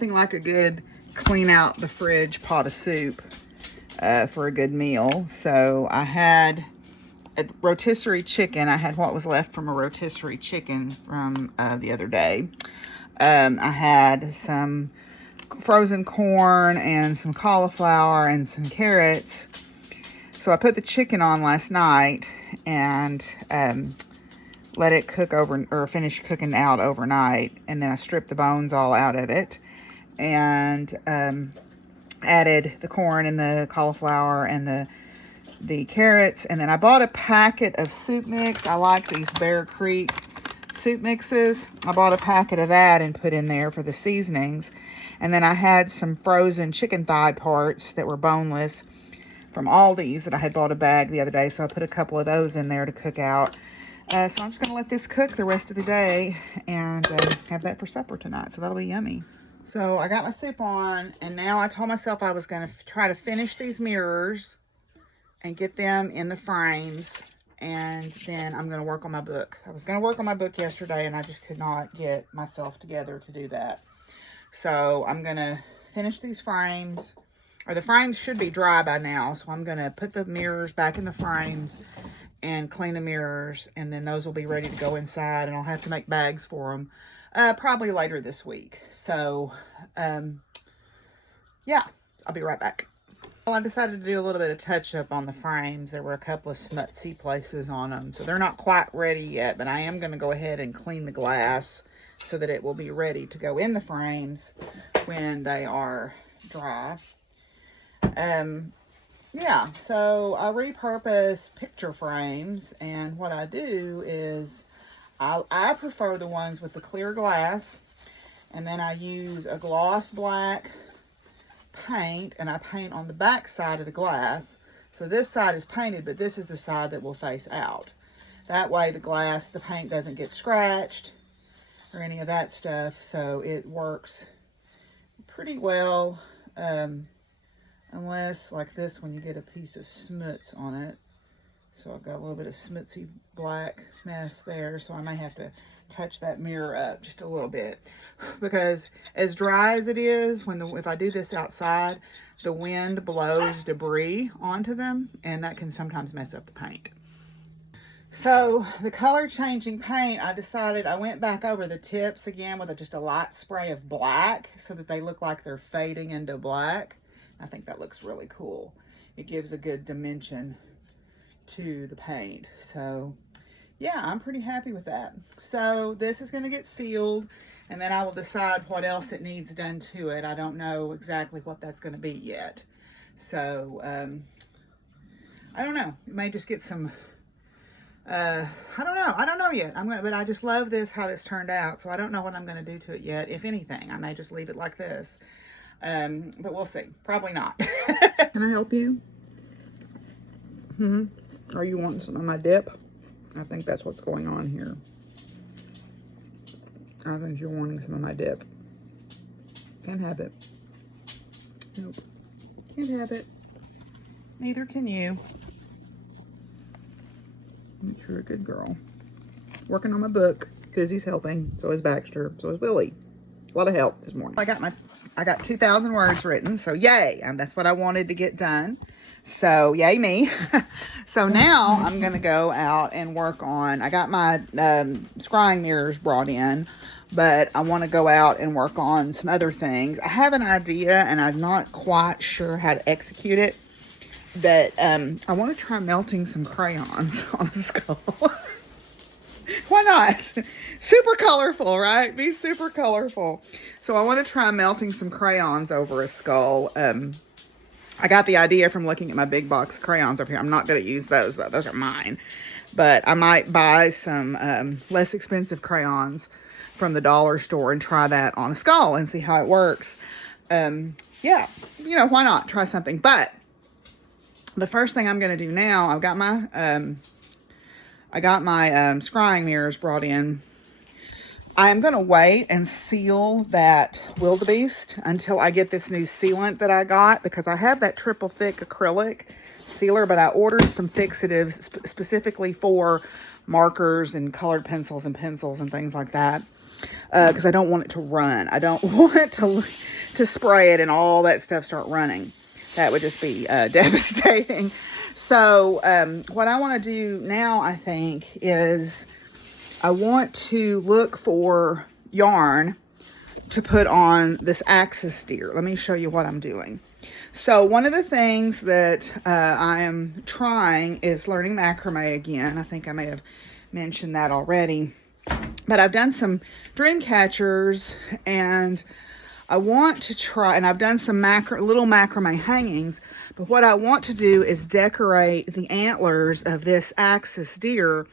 Something like a good clean out the fridge pot of soup for a good meal. So I had a rotisserie chicken. I had what was left from a rotisserie chicken from the other day. I had some frozen corn and some cauliflower and some carrots. So I put the chicken on last night and let it cook finish cooking out overnight. And then I stripped the bones all out of it and added the corn and the cauliflower and the carrots. And then I bought a packet of soup mix. I like these Bear Creek soup mixes. I bought a packet of that and put in there for the seasonings. And then I had some frozen chicken thigh parts that were boneless from Aldi's that I had bought a bag the other day. So I put a couple of those in there to cook out. So I'm just going to let this cook the rest of the day and have that for supper tonight. So that'll be yummy. So I got my soup on, and now I told myself I was going to try to finish these mirrors and get them in the frames. And then I'm going to work on my book. I was going to work on my book yesterday, and I just could not get myself together to do that. So I'm going to finish these frames, or the frames should be dry by now. So I'm going to put the mirrors back in the frames and clean the mirrors, and then those will be ready to go inside, and I'll have to make bags for them probably later this week. So yeah, I'll be right back. Well, I decided to do a little bit of touch up on the frames. There were a couple of smutsy places on them, so they're not quite ready yet, but I am going to go ahead and clean the glass so that it will be ready to go in the frames when they are dry. Yeah, so I repurpose picture frames, and what I do is I prefer the ones with the clear glass, and then I use a gloss black paint, and I paint on the back side of the glass. So this side is painted, but this is the side that will face out. That way the paint doesn't get scratched or any of that stuff, so it works pretty well, unless like this one you get a piece of smuts on it. So I've got a little bit of smutsy black mess there, so I may have to touch that mirror up just a little bit, because as dry as it is, if I do this outside, the wind blows debris onto them, and that can sometimes mess up the paint. So the color changing paint, I went back over the tips again with just a light spray of black so that they look like they're fading into black. I think that looks really cool. It gives a good dimension to the paint. So yeah, I'm pretty happy with that. So this is going to get sealed, and then I will decide what else it needs done to it. I don't know exactly what that's going to be yet. So I don't know. It may just get some I don't know yet. But I just love how this turned out. So I don't know what I'm going to do to it yet. If anything, I may just leave it like this. But we'll see. Probably not. Can I help you? Are you wanting some of my dip? I think that's what's going on here. I think you're wanting some of my dip. Can't have it. Nope. Can't have it. Neither can you. You're a good girl. Working on my book. Kizzy's helping. So is Baxter. So is Willie. A lot of help this morning. I got 2,000 words written. So yay. That's what I wanted to get done. So yay me. So now I'm going to go out and work on, I got my scrying mirrors brought in, but I want to go out and work on some other things. I have an idea, and I'm not quite sure how to execute it. That I want to try melting some crayons on a skull. Why not? Super colorful, right? Be super colorful. So I want to try melting some crayons over a skull. I got the idea from looking at my big box of crayons over here. I'm not going to use those, though. Those are mine. But I might buy some less expensive crayons from the dollar store and try that on a skull and see how it works. Yeah, why not? Try something. But the first thing I'm going to do now, I got my scrying mirrors brought in. I'm going to wait and seal that wildebeest until I get this new sealant that I got, because I have that triple thick acrylic sealer, but I ordered some fixatives specifically for markers and colored pencils and pencils and things like that. Because I don't want it to run. I don't want to spray it and all that stuff start running. That would just be devastating. So what I want to do now, I think, is I want to look for yarn to put on this axis deer. Let me show you what I'm doing. So one of the things that I am trying is learning macrame again. I think I may have mentioned that already. But I've done some dream catchers, and I want to try, and I've done some little macrame hangings, but what I want to do is decorate the antlers of this axis deer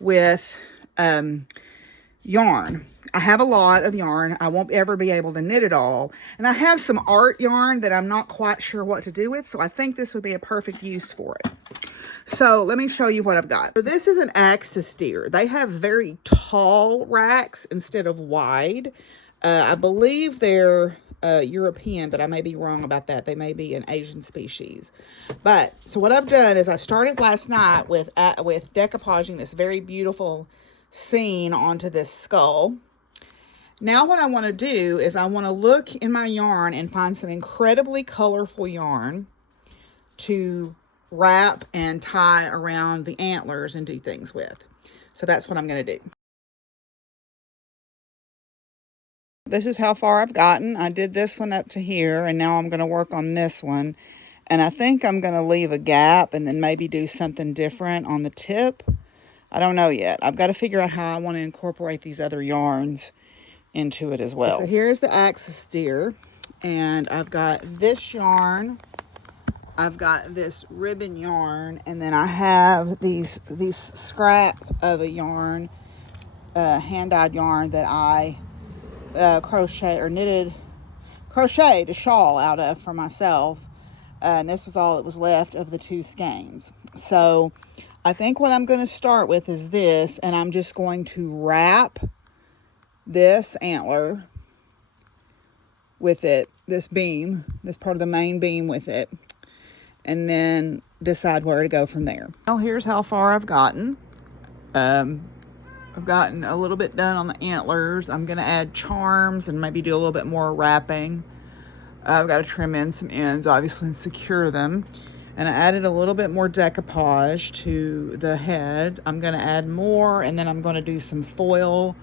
with yarn. I have a lot of yarn. I won't ever be able to knit it all. And I have some art yarn that I'm not quite sure what to do with, so I think this would be a perfect use for it. So let me show you what I've got. So this is an axis deer. They have very tall racks instead of wide. I believe they're European, but I may be wrong about that. They may be an Asian species. But so what I've done is I started last night with decoupaging this very beautiful scene onto this skull. Now what I want to do is I want to look in my yarn and find some incredibly colorful yarn to wrap and tie around the antlers and do things with. So that's what I'm going to do. This is how far I've gotten. I did this one up to here, and now I'm going to work on this one. And I think I'm going to leave a gap and then maybe do something different on the tip. I don't know yet. I've got to figure out how I want to incorporate these other yarns into it as well. So here's the axis deer, and I've got this yarn. I've got this ribbon yarn, and then I have these scrap of a yarn, hand-dyed yarn that I crocheted a shawl out of for myself, and this was all that was left of the two skeins. So I think what I'm going to start with is this, and I'm just going to wrap this antler with it, this beam, this part of the main beam with it, and then decide where to go from there. Well, here's how far I've gotten. I've gotten a little bit done on the antlers. I'm going to add charms and maybe do a little bit more wrapping. I've got to trim in some ends, obviously, and secure them. And I added a little bit more decoupage to the head. I'm going to add more, and then I'm going to do some foil.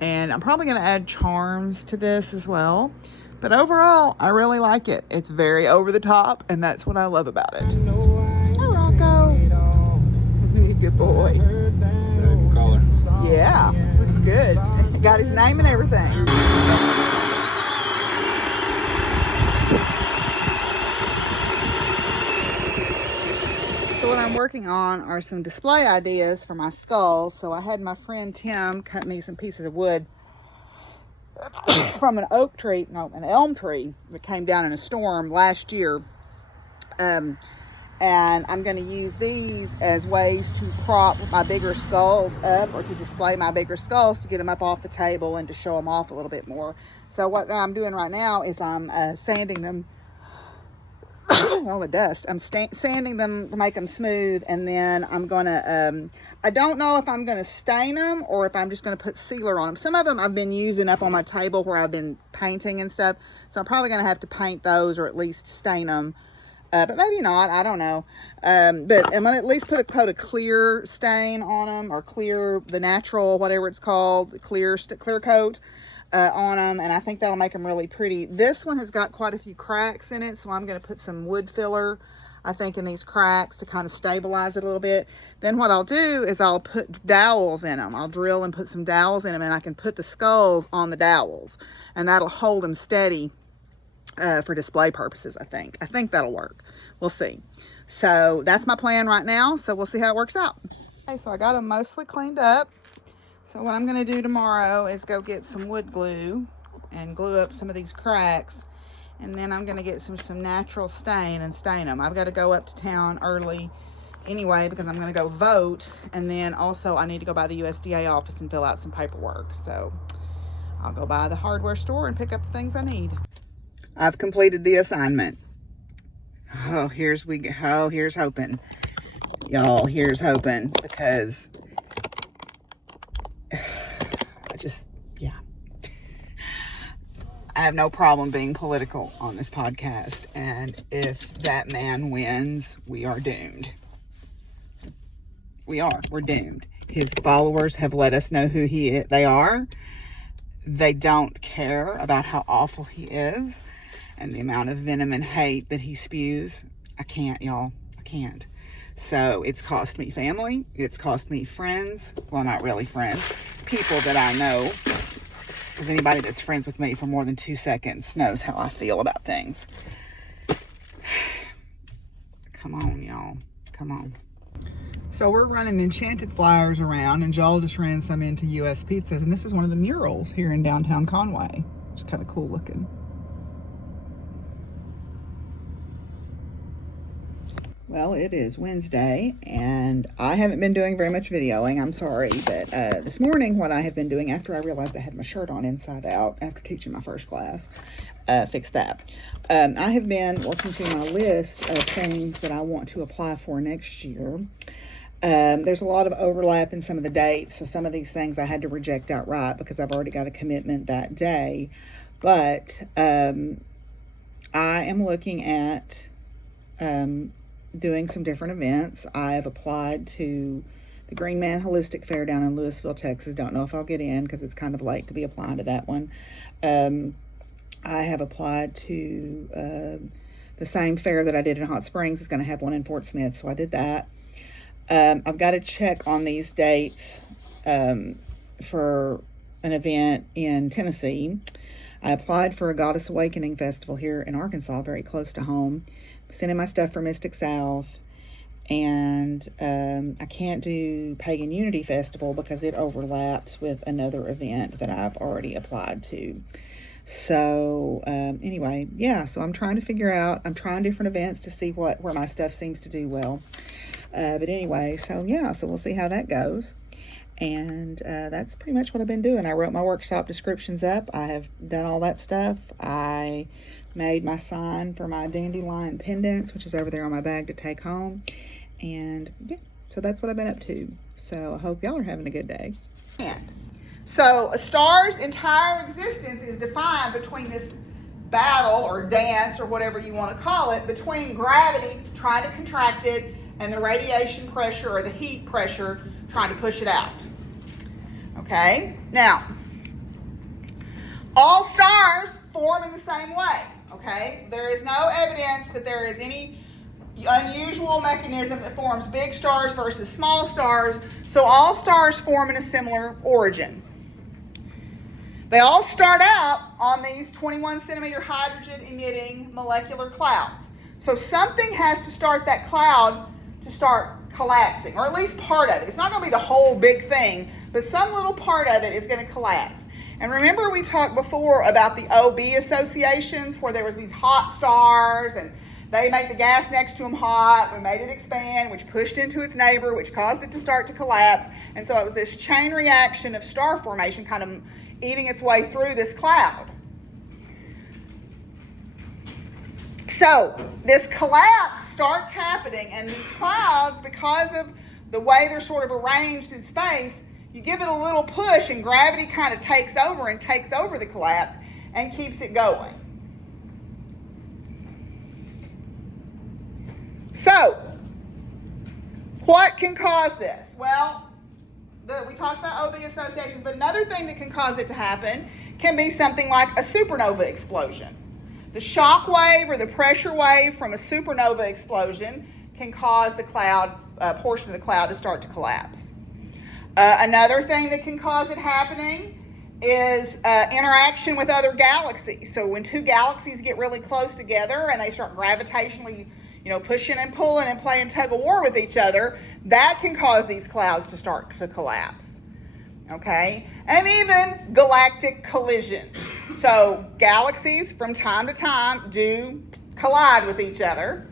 And I'm probably going to add charms to this as well. But overall, I really like it. It's very over the top, and that's what I love about it. Hi, Rocco. Good boy. Collar. Yeah, looks good. Got his name and everything. So what I'm working on are some display ideas for my skull. So I had my friend Tim cut me some pieces of wood from an elm tree that came down in a storm last year. And I'm going to use these as ways to prop my bigger skulls up, or to display my bigger skulls, to get them up off the table and to show them off a little bit more. So what I'm doing right now is I'm sanding them, all the dust. I'm sanding them to make them smooth, and then I'm going to, I don't know if I'm going to stain them or if I'm just going to put sealer on them. Some of them I've been using up on my table where I've been painting and stuff. So I'm probably going to have to paint those, or at least stain them. But maybe not, I don't know. But I'm going to at least put a coat of clear stain on them, or clear, the natural, whatever it's called, clear coat on them. And I think that'll make them really pretty. This one has got quite a few cracks in it, so I'm going to put some wood filler, I think, in these cracks to kind of stabilize it a little bit. Then what I'll do is I'll put dowels in them. I'll drill and put some dowels in them, and I can put the skulls on the dowels, and that'll hold them steady for display purposes. I think that'll work. We'll see. So that's my plan right now. So we'll see how it works out. Okay, so I got them mostly cleaned up. So what I'm going to do tomorrow is go get some wood glue and glue up some of these cracks. And then I'm going to get some natural stain and stain them. I've got to go up to town early anyway, because I'm going to go vote. And then also I need to go by the USDA office and fill out some paperwork. So I'll go by the hardware store and pick up the things I need. I've completed the assignment. Oh, here's hoping. Y'all, here's hoping, because yeah. I have no problem being political on this podcast. And if that man wins, we are doomed. We're doomed. His followers have let us know who they are. They don't care about how awful he is and the amount of venom and hate that he spews. I can't, y'all. I can't. So it's cost me family. It's cost me friends. Well, not really friends. People that I know. Because anybody that's friends with me for more than 2 seconds knows how I feel about things. Come on, y'all. Come on. So we're running enchanted flowers around, and Joel just ran some into U.S. Pizzas, and this is one of the murals here in downtown Conway. It's kind of cool looking. Well, it is Wednesday, and I haven't been doing very much videoing. I'm sorry, but this morning what I have been doing after I realized I had my shirt on inside out after teaching my first class, fix that. I have been working through my list of things that I want to apply for next year. There's a lot of overlap in some of the dates, so some of these things I had to reject outright because I've already got a commitment that day. But I am looking at doing some different events. I've applied to the Green Man Holistic Fair down in Louisville, Texas. Don't know if I'll get in because it's kind of late to be applying to that one. I have applied to the same fair that I did in Hot Springs. It's going to have one in Fort Smith, so I did that. I've got to check on these dates for an event in Tennessee. I applied for a Goddess Awakening Festival here in Arkansas, very close to home. Sending my stuff for Mystic South, and I can't do Pagan Unity Festival because it overlaps with another event that I've already applied to. So anyway, yeah, so I'm trying to figure out, I'm trying different events to see where my stuff seems to do well. But anyway, so yeah, so we'll see how that goes. And that's pretty much what I've been doing. I wrote my workshop descriptions up. I have done all that stuff. I made my sign for my dandelion pendants, which is over there on my bag to take home. And yeah, so that's what I've been up to. So I hope y'all are having a good day. And so a star's entire existence is defined between this battle or dance or whatever you want to call it, between gravity trying to contract it and the radiation pressure or the heat pressure trying to push it out. Okay? Now, all stars form in the same way. Okay? There is no evidence that there is any unusual mechanism that forms big stars versus small stars. So all stars form in a similar origin. They all start out on these 21 centimeter hydrogen emitting molecular clouds. So something has to start that cloud to start collapsing, or at least part of it. It's not going to be the whole big thing, but some little part of it is going to collapse. And remember we talked before about the OB associations where there was these hot stars and they made the gas next to them hot. We made it expand, which pushed into its neighbor, which caused it to start to collapse. And so it was this chain reaction of star formation kind of eating its way through this cloud. So this collapse starts happening, and these clouds, because of the way they're sort of arranged in space, you give it a little push and gravity kind of takes over the collapse and keeps it going. So, what can cause this? Well, we talked about OB associations, but another thing that can cause it to happen can be something like a supernova explosion. The shock wave or the pressure wave from a supernova explosion can cause the cloud, portion of the cloud to start to collapse. Another thing that can cause it happening is interaction with other galaxies. So when two galaxies get really close together and they start gravitationally, pushing and pulling and playing tug of war with each other, that can cause these clouds to start to collapse. Okay? And even galactic collisions. So galaxies from time to time do collide with each other.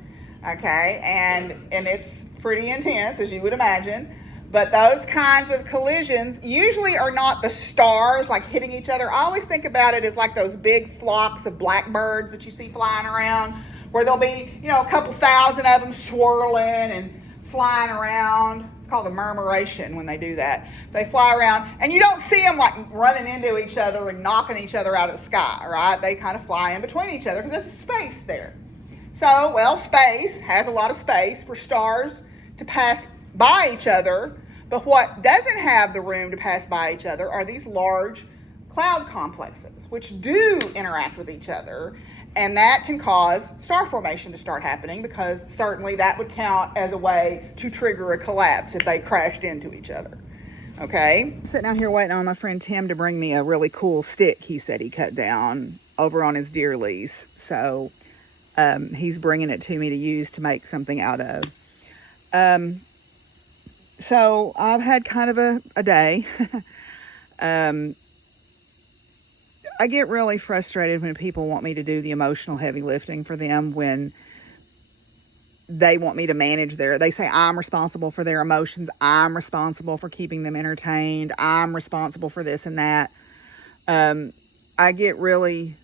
Okay? And it's pretty intense, as you would imagine. But those kinds of collisions usually are not the stars like hitting each other. I always think about it as like those big flocks of blackbirds that you see flying around, where there'll be, a couple thousand of them swirling and flying around. It's called a murmuration when they do that. They fly around, and you don't see them like running into each other and knocking each other out of the sky, right? They kind of fly in between each other because there's a space there. So, well, space has a lot of space for stars to pass by each other, but what doesn't have the room to pass by each other are these large cloud complexes, which do interact with each other, and that can cause star formation to start happening, because certainly that would count as a way to trigger a collapse if they crashed into each other. Okay? I'm sitting out here waiting on my friend Tim to bring me a really cool stick he said he cut down over on his deer lease. So he's bringing it to me to use to make something out of. So I've had kind of a day. I get really frustrated when people want me to do the emotional heavy lifting for them, when they want me to manage they say I'm responsible for their emotions. I'm responsible for keeping them entertained. I'm responsible for this and that. I get really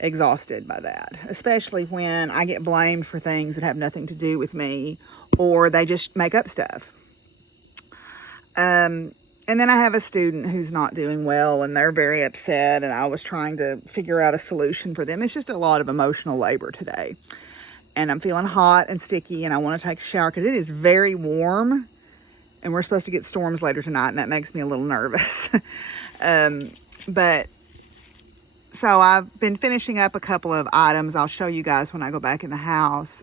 exhausted by that, especially when I get blamed for things that have nothing to do with me, or they just make up stuff. And then I have a student who's not doing well, and they're very upset, and I was trying to figure out a solution for them. It's just a lot of emotional labor today. And I'm feeling hot and sticky, and I want to take a shower because it is very warm, and we're supposed to get storms later tonight, and that makes me a little nervous. But so I've been finishing up a couple of items. I'll show you guys when I go back in the house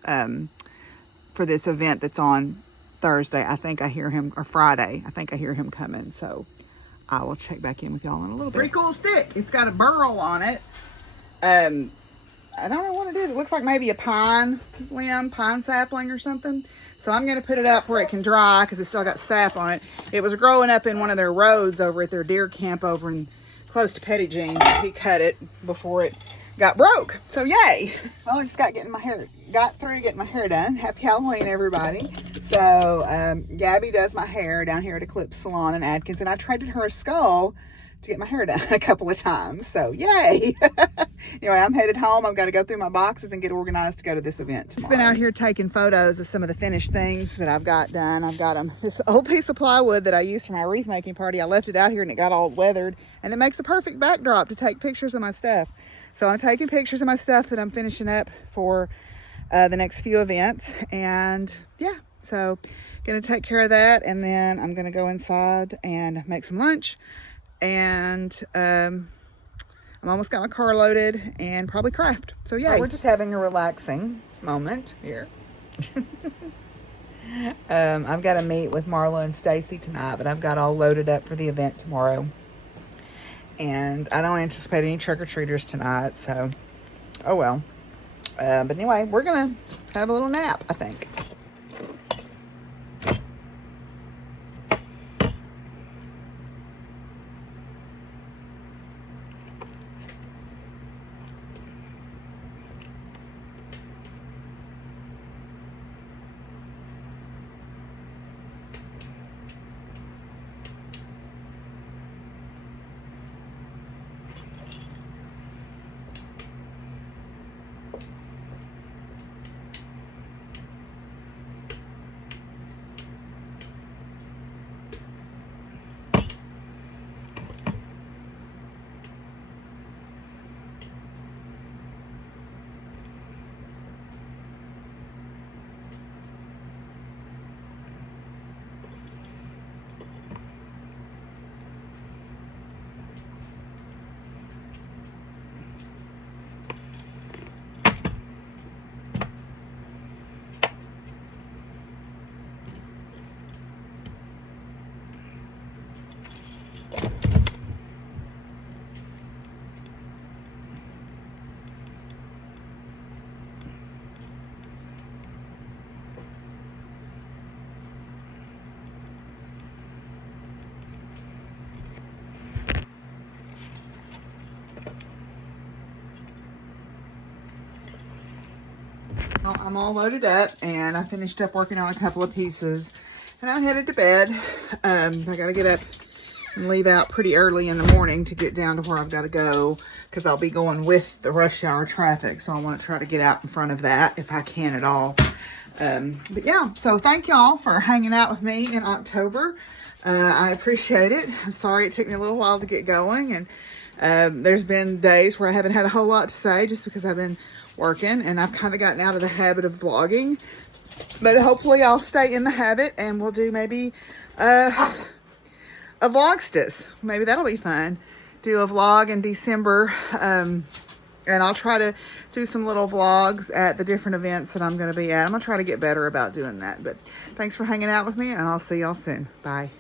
for this event that's on Thursday. I think I hear him, or Friday. I think I hear him coming. So I will check back in with y'all in a little bit. Pretty cool stick. It's got a burl on it. I don't know what it is. It looks like maybe a pine sapling or something. So I'm going to put it up where it can dry because it's still got sap on it. It was growing up in one of their roads over at their deer camp over in close to Petty Jean's. He cut it before it got broke. So yay. Well, I just got through getting my hair done. Happy Halloween, everybody. So Gabby does my hair down here at Eclipse Salon in Atkins, and I traded her a skull to get my hair done a couple of times. So yay. Anyway, I'm headed home. I've got to go through my boxes and get organized to go to this event tomorrow. Just been out here taking photos of some of the finished things that I've got done. I've got this old piece of plywood that I used for my wreath making party. I left it out here and it got all weathered, and it makes a perfect backdrop to take pictures of my stuff. So I'm taking pictures of my stuff that I'm finishing up for the next few events. And yeah, so gonna take care of that, and then I'm gonna go inside and make some lunch. And I'm almost got my car loaded and probably craft. So yeah, we're just having a relaxing moment here. I've got to meet with Marla and Stacy tonight, but I've got all loaded up for the event tomorrow. And I don't anticipate any trick-or-treaters tonight, so oh well. But anyway, we're gonna have a little nap, I think. Well, I'm all loaded up, and I finished up working on a couple of pieces, and I'm headed to bed. I got to get up and leave out pretty early in the morning to get down to where I've got to go, because I'll be going with the rush hour traffic, so I want to try to get out in front of that if I can at all. But yeah, so thank y'all for hanging out with me in October. I appreciate it. I'm sorry it took me a little while to get going, and there's been days where I haven't had a whole lot to say just because I've been working, and I've kind of gotten out of the habit of vlogging. But hopefully I'll stay in the habit, and we'll do maybe a vlogstas. Maybe that'll be fun. Do a vlog in December, and I'll try to do some little vlogs at the different events that I'm going to be at. I'm going to try to get better about doing that. But thanks for hanging out with me, and I'll see y'all soon. Bye.